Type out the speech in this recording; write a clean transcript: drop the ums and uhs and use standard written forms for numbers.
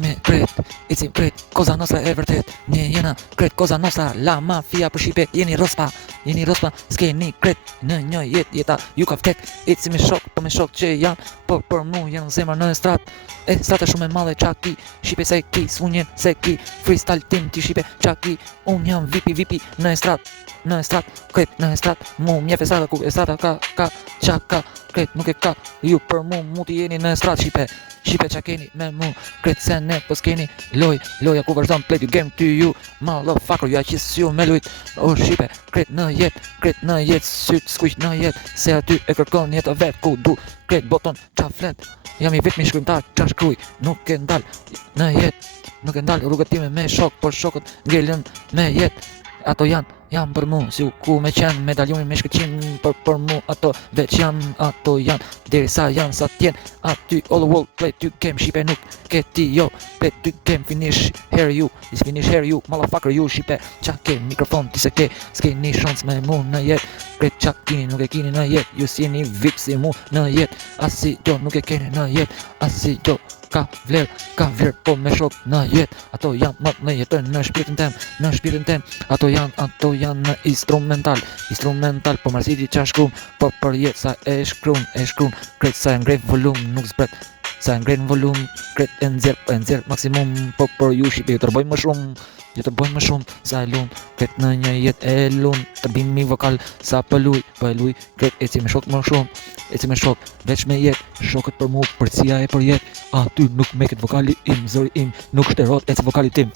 me kret, ecim kret, Cosa Nostra e vërtet, një jena kret, Cosa Nostra, la mafia për Shqipe, jeni rospa, s'keni kret, në një jeta, ju ka vdek, ecim me shok që janë, po për mu janë zemër në strat, e strata shumë e madhe qaki, Shqipe se ki, s'unjen se ki, freestyle tim ti Shqipe qaki, unë jam vipi në strat, kret në strat, mu mjefe strata ku e strata ka qaka, kret nuk e ka, ju për mu ti jeni në strat Shqipe qa keni me mu, kret se ne po s'keni loja ku vazhdon play the game to you, motherfucker ju aqis ju me lujt, o Shqipe, kret në jet, syt skuq në jet, se aty e kërkon jetë vet ku du, kret boton qa flet, jam i vetmi shkrimtar qa shkruj, nuk e ndal në jet, nuk e ndal rrugët time me shok, por shokët ngelen me jet, ato janë për mu, si u ku me qenë medaljoni me shkëqin për mu, ato veç ato janë, derisa janë sa tjen, aty all the world play to game, Shqipe nuk këti jo, play to game, finish here you, motherfucker ju Shqipe, qa ke mikrofon ti se ke, s'ke një shans me mu në jet, kret qa kini nuk e kini në jet, ju si një vip si mu në jet, asi jo nuk e keni në jet, asi jo ka vler po me shok në jet, ato janë më jetojnë në shpirtin tem, ato janë në instrumental, po marsiti qa shkrum, po për jet sa e shkrum, kret sa e ngrej volum nuk zbret, sa e ngrej në volum, kret e nxjerr maksimum, po për ju Shqipe ju të bëjmë më shumë, sa e lun, kret në një jet e lun, të bimi vokal, sa për luj, kret eci me shok më shumë, veç me jet, shokët për mu, përcia e për jet, aty nuk me këtë vokali im, zëri im, nuk shterot eci vokali tim.